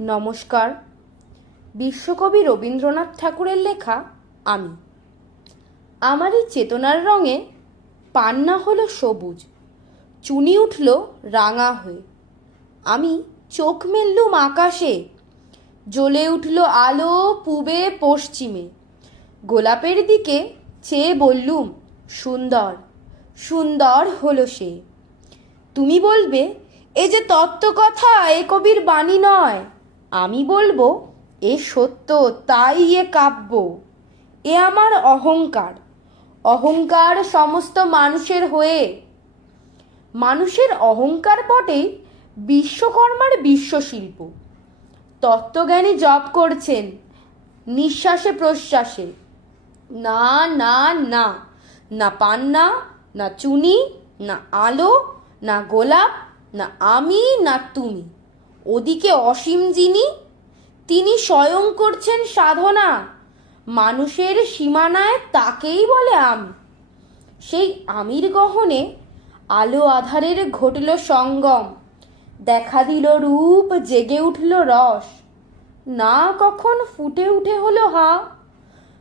নমস্কার। বিশ্বকবি রবীন্দ্রনাথ ঠাকুরের লেখা আমি। আমার এই চেতনার রঙে পান্না হলো সবুজ, চুনি উঠল রাঙা হয়ে। আমি চোখ মেললুম আকাশে, জ্বলে উঠল আলো পূবে পশ্চিমে। গোলাপের দিকে চেয়ে বললুম, সুন্দর সুন্দর হলো সে। তুমি বলবে, এ যে তত্ত্বকথা, এ কবির বাণী নয়। আমি বলবো, এ সত্য, তাই এ কাব্য। এ আমার অহংকার, অহংকার সমস্ত মানুষের হয়ে। মানুষের অহংকার বটেই বিশ্বকর্মার বিশ্বশিল্প। তত্ত্বজ্ঞানী জপ করছেন নিঃশ্বাসে প্রশ্বাসে। না না না, না পান্না, না চুনি, না আলো, না গোলাপ, না আমি, না তুমি। ওদিকে অসীম যিনি, তিনি স্বয়ং করছেন সাধনা। মানুষের সীমানায় তাকেই বলে আমি। সেই আমির গহনে আলো আধারের ঘটল সঙ্গম। দেখা দিল রূপ, জেগে উঠল রস। না কখন ফুটে উঠে হলো হা।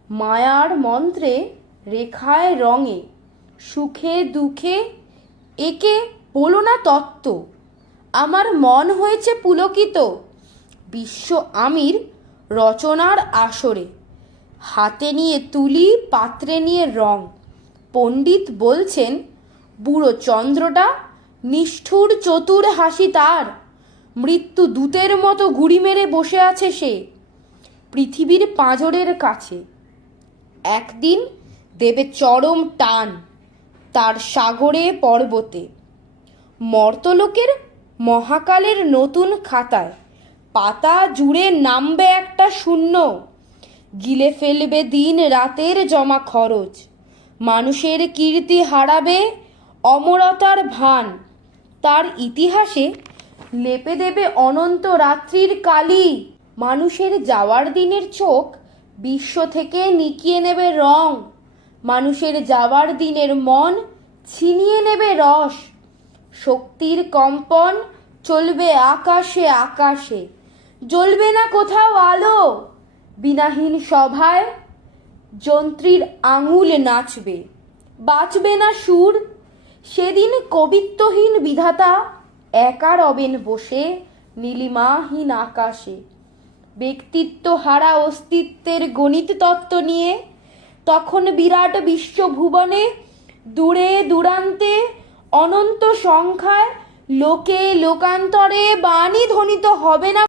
মায়ার মন্ত্রে, রেখায় রঙে, সুখে দুঃখে, একে বলো না তত্ত্ব। আমার মন হয়েছে পুলকিত বিশ্ব আমির রচনার আসরে। হাতে নিয়ে তুলি, পাত্রে নিয়ে রং। পণ্ডিত বলছেন, বুড়ো চন্দ্রটা নিষ্ঠুর চতুর হাসি তার। মৃত্যু দূতের মতো গুড়ি মেরে বসে আছে সে পৃথিবীর পাঁজরের কাছে। একদিন দেবে চরম টান তার সাগরে পর্বতে। মর্তলোকের মহাকালের নতুন খাতায় পাতা জুড়ে নামবে একটা শূন্য। গিলে ফেলবে দিন রাতের জমা খরচ। মানুষের কীর্তি হারাবে অমরতার ভান। তার ইতিহাসে লেপে দেবে অনন্ত রাত্রির কালি। মানুষের যাওয়ার দিনের চোখ বিশ্ব থেকে নিকিয়ে নেবে রং। মানুষের যাওয়ার দিনের মন ছিনিয়ে নেবে রস। শক্তির কম্পন চলবে আকাশে আকাশে। জ্বলবে না কোথাও আলো। বিনাহীন সভায় যন্ত্রীর আঙুল নাচবে, বাঁচবে না সুর। সেদিন কবিত্বহীন বিধাতা একা রবেন বসে নীলিমাহীন আকাশে। ব্যক্তিত্ব হারা অস্তিত্বের গণিত তত্ত্ব নিয়ে। তখন বিরাট বিশ্বভুবনে দূরে দূরান্তে অনন্ত সংখ্যায় লোকে লোকান্তরে বাণী ধ্বনিত হবে না।